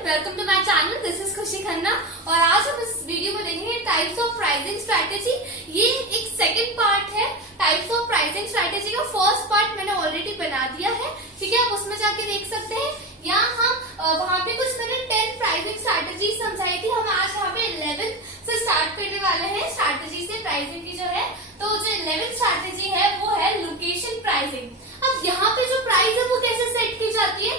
Welcome to my channel. This is Khushi Khanna और आज हम इस वीडियो में देखेंगे टाइप्स ऑफ प्राइसिंग स्ट्रैटेजी। ये एक सेकंड पार्ट है। टाइप्स ऑफ प्राइसिंग स्ट्रैटेजी का फर्स्ट पार्ट मैंने ऑलरेडी बना दिया है, ठीक है, आप उसमें जाके देख सकते हैं। यहाँ हम वहाँ पे कुछ मैंने 10 प्राइसिंग स्ट्रैटेजी समझाई थी। हम आज यहाँ पे 11 से स्टार्ट करने वाले हैं स्ट्रैटेजी से प्राइसिंग की जो है। तो जो 11 स्ट्रैटेजी है वो है लोकेशन प्राइसिंग। अब यहाँ पे जो प्राइस है वो कैसे सेट की जाती है?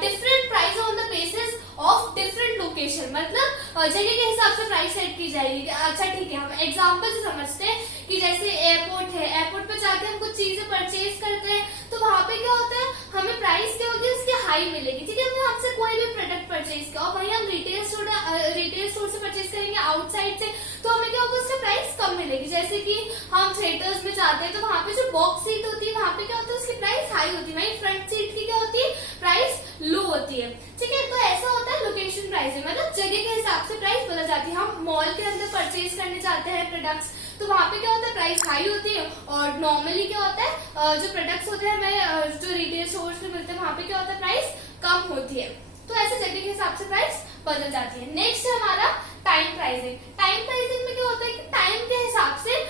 Different price on the basis of different location, मतलब जगह के हिसाब से प्राइस सेट की जाएगी। अच्छा ठीक है, हम एग्जांपल से समझते हैं कि जैसे एयरपोर्ट है, एयरपोर्ट पे जाके हम कुछ चीजें परचेज करते हैं तो वहां पे क्या होता है, हमें प्राइस क्या होगी, उसकी हाई मिलेगी, ठीक है। हमने आपसे कोई भी प्रोडक्ट परचेज किया और वहीं हम रिटेल स्टोर से परचेज करेंगे आउटसाइड से, तो हमें क्या होगा, उसका प्राइस कम मिलेगी। जैसे कि हम थिएटर्स में जाते हैं तो वहां पे जो बॉक्स सीट होती है वहां पे क्या होता है, उसकी प्राइस हाई होती है, वहीं फ्रंट सीट की क्या होती है, प्राइस लो होती है, ठीक है। तो ऐसा होता है लोकेशन प्राइसिंग, मतलब जगह के हिसाब से प्राइस बदल जाती है। हम मॉल के अंदर परचेज करने जाते हैं प्रोडक्ट्स तो वहां पे क्या होता है, प्राइस हाई होती है, और नॉर्मली क्या होता है, जो प्रोडक्ट्स होते हैं हमें जो रिटेल स्टोर्स में मिलते हैं वहां पे क्या होता है, प्राइस कम होती है। तो ऐसे जगह के हिसाब से प्राइस बदल जाती है। नेक्स्ट है हमारा टाइम प्राइसिंग। टाइम प्राइसिंग में क्या होता है कि टाइम के हिसाब से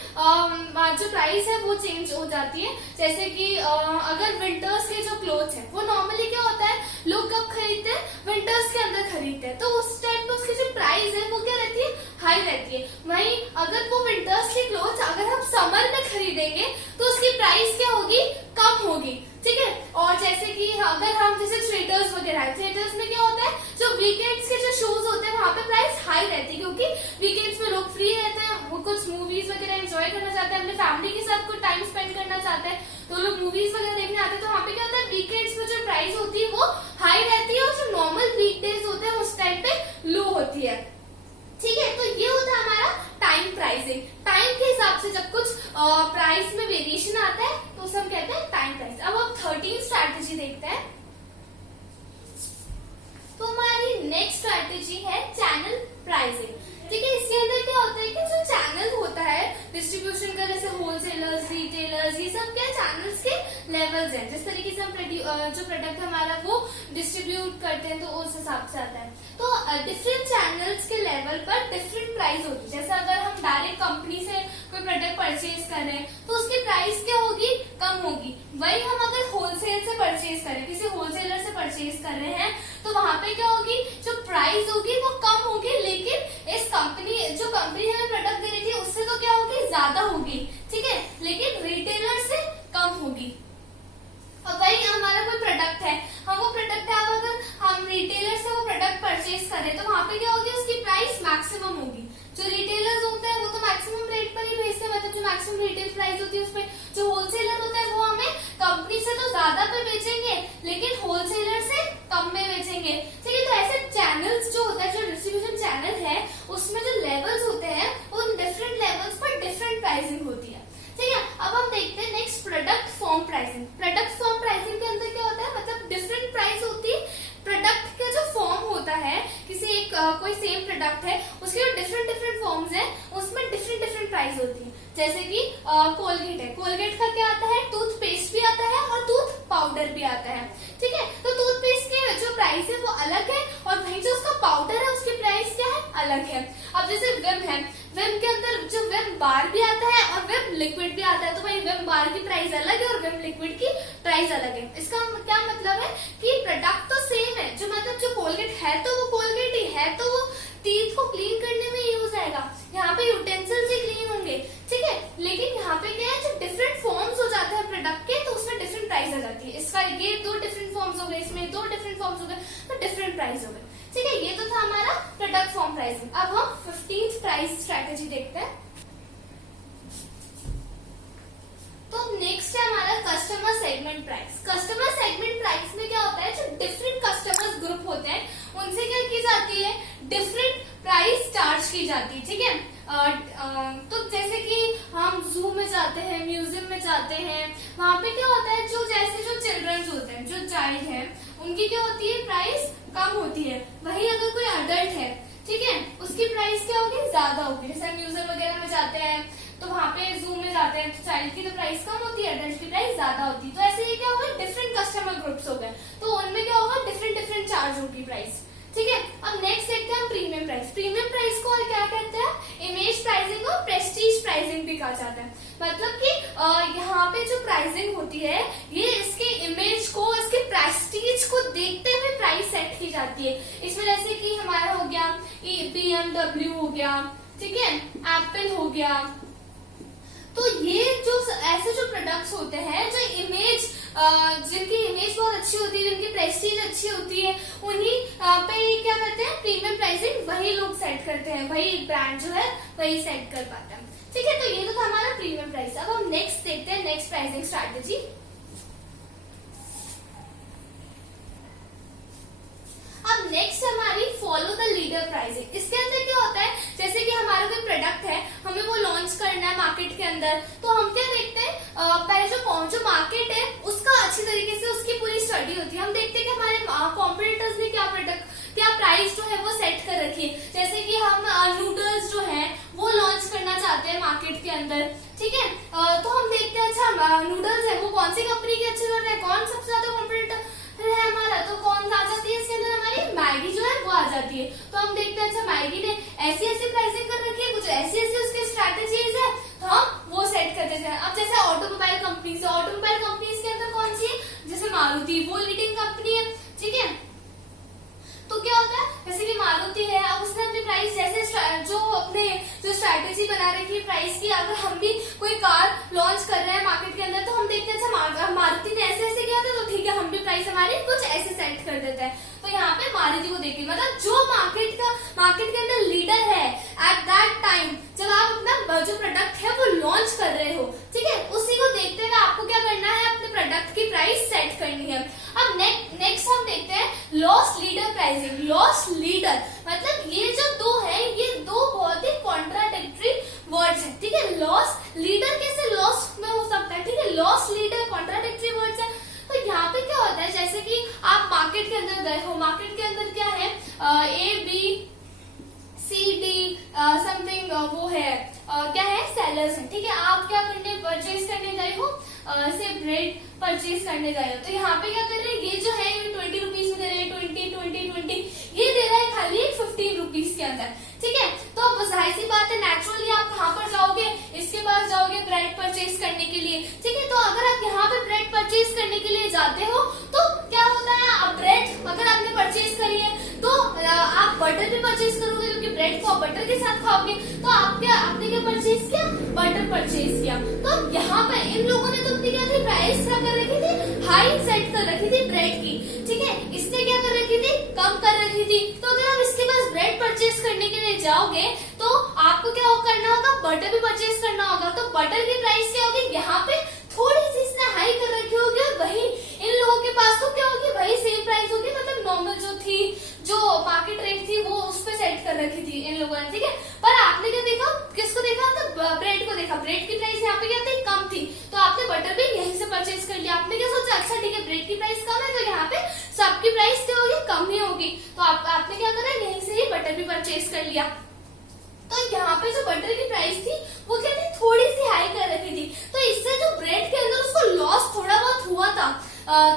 जो प्राइस है वो चेंज हो जाती है। जैसे कि अगर विंटर्स के जो क्लोथ्स है वो नॉर्मली क्या होता है, लोग कब खरीदते हैं, विंटर्स के अंदर खरीदते हैं, तो उस टाइम पे उसकी जो प्राइस है वो क्या रहती है, हाई रहती है। वहीं अगर वो विंटर्स के क्लोथ्स अगर हम समर में खरीदेंगे तो उसकी प्राइस क्या होगी, कम होगी, ठीक है। और जैसे कि अगर हम जैसे थिएटर्स वगैरह है, थिएटर्स में क्या होता है, जो वीकेंड्स के जो शोज होते हैं वहां पे प्राइस हाई रहती है, क्योंकि वीकेंड्स में लोग फ्री रहते हैं, वो कुछ मूवीज वगैरह एंजॉय करना चाहते हैं, अपने फैमिली के साथ कुछ टाइम स्पेंड करना चाहते हैं, तो लोग मूवीज वगैरह देखने आते हैं। तो वहां पे क्या होता है, वीकेंड्स में जो प्राइस होती है वो हाई रहती है और जो नॉर्मल वीकडेज होते हैं उस टाइम पे लो होती है, ठीक है। तो ये होता है हमारा टाइम प्राइसिंग। टाइम के हिसाब से जब कुछ प्राइस में वेरिएशन आता है तो उसे हम कहते हैं टाइम प्राइस। अब हम 13 स्ट्रैटेजी देखते हैं। तो हमारी नेक्स्ट स्ट्रैटेजी है चैनल प्राइसिंग, ठीक है। इसके अंदर क्या होता है कि जो चैनल होता है डिस्ट्रीब्यूशन का, जैसे होलसेलर्स, रिटेलर्स, ये सब क्या चैनल्स के लेवल्स हैं। जिस तरीके से हम जो प्रोडक्ट हमारा वो डिस्ट्रीब्यूट करते हैं तो उस हिसाब से आता है। तो डिफरेंट चैनल्स के लेवल पर डिफरेंट प्राइस होगी। जैसे अगर हम डायरेक्ट कंपनी से कोई प्रोडक्ट परचेज कर रहे हैं तो उसकी प्राइस क्या होगी, कम होगी। वही हम अगर होलसेल से परचेज करें, किसी होलसेलर से परचेज कर रहे हैं तो वहां पे क्या होगी, जो प्राइस होगी वो कम होगी, लेकिन इस जो कंपनी हमें प्रोडक्ट दे रही थी उससे तो क्या होगी, ज्यादा होगी, ठीक है, लेकिन रिटेलर से कम होगी। और वही हमारा कोई प्रोडक्ट है, हम वो प्रोडक्ट है, अब अगर हम रिटेलर से वो प्रोडक्ट परचेज करें तो वहां पे क्या होगी, उसकी प्राइस मैक्सिमम होगी। जो रिटेलर्स होते हैं वो तो मैक्सिमम रेट पर ही भेजते हैं, मतलब जो मैक्सिमम रिटेल प्राइस होती है उसपे। जो होलसेलर होता है वो हमें कंपनी से तो ज्यादा पे बेचेंगे लेकिन होलसेलर से कम में बेचेंगे, ठीक है। तो ऐसे चैनल्स जो होता है, जो डिस्ट्रीब्यूशन चैनल है उसमें जो लेवल्स होते हैं उन डिफरेंट लेवल्स पर डिफरेंट प्राइसिंग होती है, ठीक है। अब हम देखते हैं next product form pricing. Product form pricing के अंदर क्या होता है, मतलब डिफरेंट प्राइस होती है। प्रोडक्ट का जो फॉर्म होता है, किसी एक कोई सेम प्रोडक्ट है उसके जो डिफरेंट डिफरेंट फॉर्म्स है उसमें डिफरेंट डिफरेंट प्राइस होती है। जैसे कि कोलगेट है, कोलगेट का क्या आता है, टूथपेस्ट भी आता है और टूथ पाउडर भी आता है, ठीक है। तो टूथपेस्ट के जो प्राइस है वो अलग है और वहीं जो उसका पाउडर है उसकी प्राइस क्या है, अलग है। अब जैसे विम है, विम के अंदर जो विम बार भी आता है और विम लिक्विड भी आता है, तो वही विम बार की प्राइस अलग है और विम लिक्विड की प्राइस अलग है। इसका क्या मतलब है कि प्रोडक्ट तो सेम है, जो मतलब जो कोलगेट है तो वो कोलगेट ही है, तो वो टीथ को क्लीन करने में यूज आएगा, यहाँ पे यूटेंसिल्स ही क्लीन होंगे, ठीक है। लेकिन यहाँ पे क्या है, जो डिफरेंट फॉर्म्स हो जाते हैं प्रोडक्ट के तो उसमें डिफरेंट प्राइस आ जाती है। इसका ये 2 डिफरेंट फॉर्म्स हो गए, इसमें 2 डिफरेंट फॉर्म्स हो गए, तो डिफरेंट प्राइस हो गए, ठीक है। ये तो था हमारा प्रोडक्ट फॉर्म प्राइसिंग। अब हम 15th प्राइस स्ट्रैटेजी देखते हैं। तो नेक्स्ट है हमारा customer segment price. Customer segment price में क्या होता है, जो डिफरेंट कस्टमर्स ग्रुप होते हैं उनसे क्या की जाती है, डिफरेंट प्राइस चार्ज की जाती है, ठीक है। तो जैसे कि हम जू में जाते हैं, म्यूजियम में जाते हैं, वहां पे क्या होता है, जो जैसे जो चिल्ड्रंस होते हैं, जो चाइल्ड है, उनकी क्या होती है, प्राइस कम होती है। वहीं अगर कोई अडल्ट है, ठीक है, उसकी प्राइस क्या होगी, ज्यादा होगी। जैसे म्यूजियम वगैरह में जाते हैं तो वहां पे जू में जाते हैं तो चाइल्ड की तो प्राइस कम होती है, अडल्ट की प्राइस ज्यादा होती है। तो ऐसे ही क्या होगा, डिफरेंट कस्टमर ग्रुप्स हो गए तो उनमें क्या होगा, डिफरेंट डिफरेंट चार्ज होगी प्राइस, ठीक है, अब नेक्स्ट देखते हैं हम प्रीमियम प्राइस। प्रीमियम प्राइस को और क्या कहते हैं, इमेज प्राइसिंग और प्रेस्टीज प्राइसिंग भी कहा जाता है। मतलब कि यहाँ पे जो प्राइसिंग होती है ये इसके इमेज को, इसके प्रेस्टीज को देखते हुए प्राइस सेट की जाती है। इसमें जैसे कि हमारा हो गया BMW हो गया, ठीक है, एप्पल हो गया। तो ये जो ऐसे जो प्रोडक्ट्स होते हैं जो इमेज, जिनकी इमेज बहुत अच्छी होती है, जिनकी प्रेस्टीज अच्छी होती है, उन्हीं पे ये क्या करते हैं, प्रीमियम प्राइसिंग वही लोग सेट करते हैं, वही ब्रांड जो है वही सेट कर पाता है। ठीक है, तो ये तो था हमारा प्रीमियम प्राइस। अब हम नेक्स्ट देखते हैं, नेक्स्ट प्राइसिंग स्ट्रैटेजी। अब नेक्स्ट हमारी फॉलो द लीडर प्राइसिंग। इसके अंदर क्या होता है, जैसे कि हमारा कोई प्रोडक्ट है, हमें वो लॉन्च करना है मार्केट के अंदर, तो हम क्या देखते हैं, पहले जो मार्केट है उसका अच्छी तरीके से उसकी पूरी स्टडी होती है। हम देखते हैं कि हमारे कॉम्पिटिटर्स ने क्या प्राइस जो है वो सेट कर रखी है। जैसे कि हम नूडल्स जो है वो लॉन्च करना चाहते हैं मार्केट के अंदर, ठीक है, तो हम देखते हैं अच्छा नूडल्स है वो कौन सी कंपनी के अच्छे चल रहे हैं, कौन सबसे ज्यादा कॉम्पिटिटर है हमारा, तो कौन आ जाती है इसके अंदर, हमारी मैगी जो है वो आ जाती है। तो हम देखते हैं अच्छा मैगी ने ऐसी ऐसी प्राइसिंग कर रखी है, कुछ ऐसी ऐसी उसकी स्ट्रैटेजीज है, तो हम वो सेट करते हैं। अब जैसे ऑटोमोबाइल कंपनीज, ऑटोमोबाइल कंपनीज के अंदर कौन सी है, जैसे मारुति, वो लीडिंग कंपनी है, ठीक है। तो क्या होता है, जैसे कि मारुति है, अब उसने अपनी प्राइस जैसे जो स्ट्रैटेजी बना रखी है प्राइस की, अगर हम भी कोई कार लॉन्च कर रहे हैं मार्केट के अंदर, तो हम देखते हैं अच्छा मारुति ने ऐसे ऐसे किया था, तो ठीक है हम भी प्राइस हमारी कुछ ऐसे सेट कर देते हैं। तो यहाँ पे मारुति को देखिए, मतलब जो मार्केट के अंदर लीडर है एट दैट टाइम, जब आप अपना जो प्रोडक्ट है वो लॉन्च कर रहे हो, ठीक है, उसी को देखते हुए आपको क्या करना है, अपने प्रोडक्ट की प्राइस सेट करनी है। अब नेक्स्ट हम देखते हैं loss leader pricing. Loss leader मतलब ये जो दो है, ये दो बहुत ही कॉन्ट्राडिक्टरी वर्ड्स है, ठीक है। लॉस लीडर कैसे लॉस में हो सकता है, ठीक है, लॉस लीडर कॉन्ट्राडिक्टरी वर्ड्स है। तो यहाँ पे क्या होता है, जैसे कि आप मार्केट के अंदर गए हो, मार्केट के अंदर क्या है, ABCD समथिंग वो है, क्या है, सेलर्स है, ठीक है। आप क्या करने परचेज करने गए हो, से ब्रेड परचेज करने गए हो, तो यहाँ पे क्या कर रहे हैं, ये जो है 20 रुपीज में दे रहे हैं, 20 ये दे रहा है खाली 15 रुपीज के अंदर, ठीक है। तो अब जाहिर सी बात है, नेचुरली आप कहाँ पर जाओगे, इसके पास जाओगे ब्रेड परचेज करने के लिए, ठीक है। तो अगर आप यहाँ पे ब्रेड परचेज करने के लिए जाते हो, तो क्या होता है, आप ब्रेड अगर आपने परचेज करी है, तो आप बटर भी परचेज करोगे, क्योंकि ब्रेड को आप बटर के साथ खाओगे। तो आपने क्या परचेज किया, बटर परचेज किया। तो यहाँ पे इन लोगों ने तो अपनी क्या थी, प्राइस क्या कर रखी थी, हाई सेट कर रखी थी ब्रेड की, ठीक है। इसने क्या कर रखी थी, कम कर रखी थी। तो अगर आप इसके पास ब्रेड परचेज करने के लिए जाओगे, तो आपको क्या करना होगा, बटर भी परचेज करना होगा। तो बटर की प्राइस क्या होगी, यहाँ पे थोड़ी सी इसने हाई कर रखी होगी, और वही इन लोगों के पास तो क्या होगी, वही सेम प्राइस होगी, मतलब नॉर्मल जो मार्केट रेट थी वो उस पर सेट कर रखी थी इन लोगों ने, ठीक है। पर आपने क्या देखा, किसको देखा, तो ब्रेड को देखा, ब्रेड की प्राइस यहाँ पे क्या थी, कम थी, तो आपने बटर भी यहीं से परचेज कर लिया। आपने क्या सोचा, अच्छा ठीक है ब्रेड की प्राइस कम है, तो यहाँ पे सबकी प्राइस क्या होगी, कम ही होगी, तो आपने क्या करा, यहीं से ही बटर भी परचेज कर लिया। तो यहाँ पे जो बटर की प्राइस थी वो क्या थी, थोड़ी सी हाई कर रखी थी। तो इससे जो ब्रेड के अंदर उसको लॉस थोड़ा बहुत हुआ था,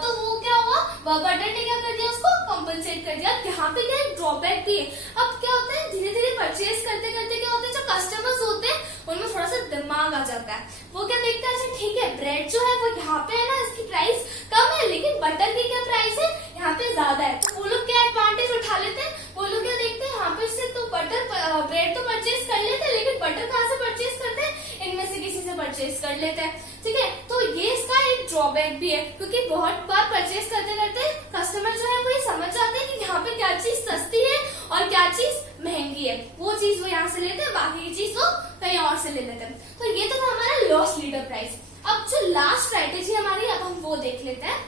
तो वो क्या हुआ, बटर ने क्या कर दिया, उसको कंपनसेट कर दिया। यहाँ पे क्या ड्रॉबैक भी है। अब क्या होता है, धीरे धीरे परचेज करते करते क्या होता है, जो कस्टमर्स होते हैं उनमें थोड़ा सा दिमाग आ जाता है। वो क्या देखते हैं, अच्छा ठीक है ब्रेड जो है वो यहाँ पे है ना, इसकी प्राइस कम है, लेकिन बटर की क्या प्राइस है, यहाँ पे ज्यादा है। तो वो लोग क्या एडवांटेज उठा लेते हैं, वो लोग क्या देखते हैं, यहाँ पे से तो ब्रेड तो परचेज कर लेते हैं, लेकिन बटर कहाँ से परचेज करते हैं, इनमें से किसी से परचेज कर लेते हैं, ठीक है। तो ये इसका एक ड्रॉबैक भी है, क्योंकि बहुत बार परचेज करते करते कस्टमर जो है वो ये समझ जाते हैं कि यहाँ पे क्या चीज सस्ती है और क्या चीज महंगी है, वो चीज वो यहाँ से लेते हैं, बाकी की चीज वो कहीं और से ले लेते हैं। तो ये तो था हमारा लॉस लीडर प्राइस। अब जो लास्ट स्ट्रेटेजी हमारी, अब हम वो देख लेते हैं।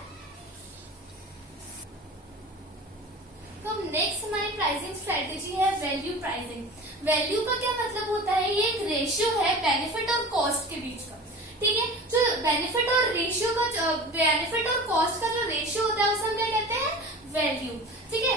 तो नेक्स्ट हमारी प्राइसिंग स्ट्रेटेजी है वैल्यू प्राइसिंग। वैल्यू का क्या मतलब होता है, ये एक रेशियो है बेनिफिट और कॉस्ट के बीच का, ठीक है। जो बेनिफिट और कॉस्ट का जो रेशियो होता है उसे हम क्या कहते हैं, वैल्यू, ठीक है।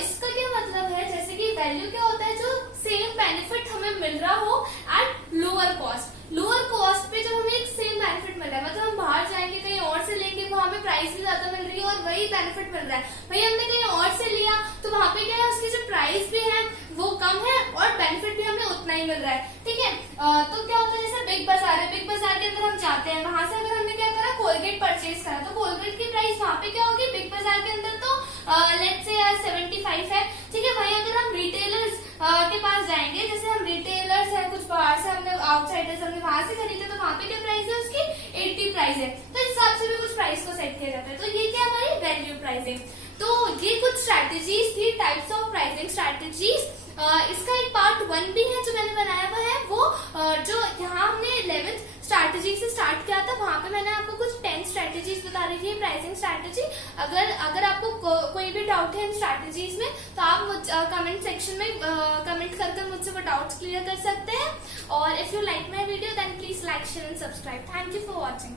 इसका क्या मतलब है, जैसे कि वैल्यू क्या होता है, जो सेम बेनिफिट हमें मिल रहा हो at lower cost. Lower cost पे जब हमें एक सेम बेनिफिट मिल रहा है, मतलब हम बाहर जाएंगे कहीं और से लेंगे, वहां पे प्राइस भी ज्यादा मिल रही है और वही बेनिफिट मिल रहा है। भाई हमने कहीं और से लिया तो वहां पे क्या है, नहीं मिल रहा है, ठीक है। तो क्या होता है, जैसे बिग बाजार है, बिग बाजार के अंदर हम जाते हैं, वहां से अगर हमने क्या करा, कोलगेट परचेज करा, तो कोलगेट की प्राइस वहां पे क्या होगी, बिग बाजार के अंदर तो लेट्स से 75 है, ठीक है। वहीं अगर हम रिटेलर्स के पास जाएंगे, जैसे हम रिटेलर्स हैं कुछ बाहर से, हमने आउटसाइडर्स हमने वहां से खरीदे, तो वहां पे क्या प्राइस है उसकी, 80 प्राइस है। तो इस हिसाब से भी कुछ प्राइस को सेट किया जाता है। तो ये क्या हमारी वैल्यू प्राइसिंग। तो ये कुछ स्ट्रैटेजीज थी, टाइप्स ऑफ प्राइसिंग स्ट्रैटेजीज। इसका एक पार्ट 1 भी है जो मैंने बनाया हुआ है, वो जो यहाँ हमने 11th स्ट्रैटेजी से स्टार्ट किया था, वहां पे मैंने आपको कुछ 10 स्ट्रैटेजीज बता रही है प्राइसिंग स्ट्रैटेजी। अगर आपको कोई भी डाउट है इन स्ट्रैटेजीज में, तो आप कमेंट सेक्शन में कमेंट कर मुझसे वो डाउट्स क्लियर कर सकते हैं। और if you like my video then please like, share and subscribe. Thank you for watching.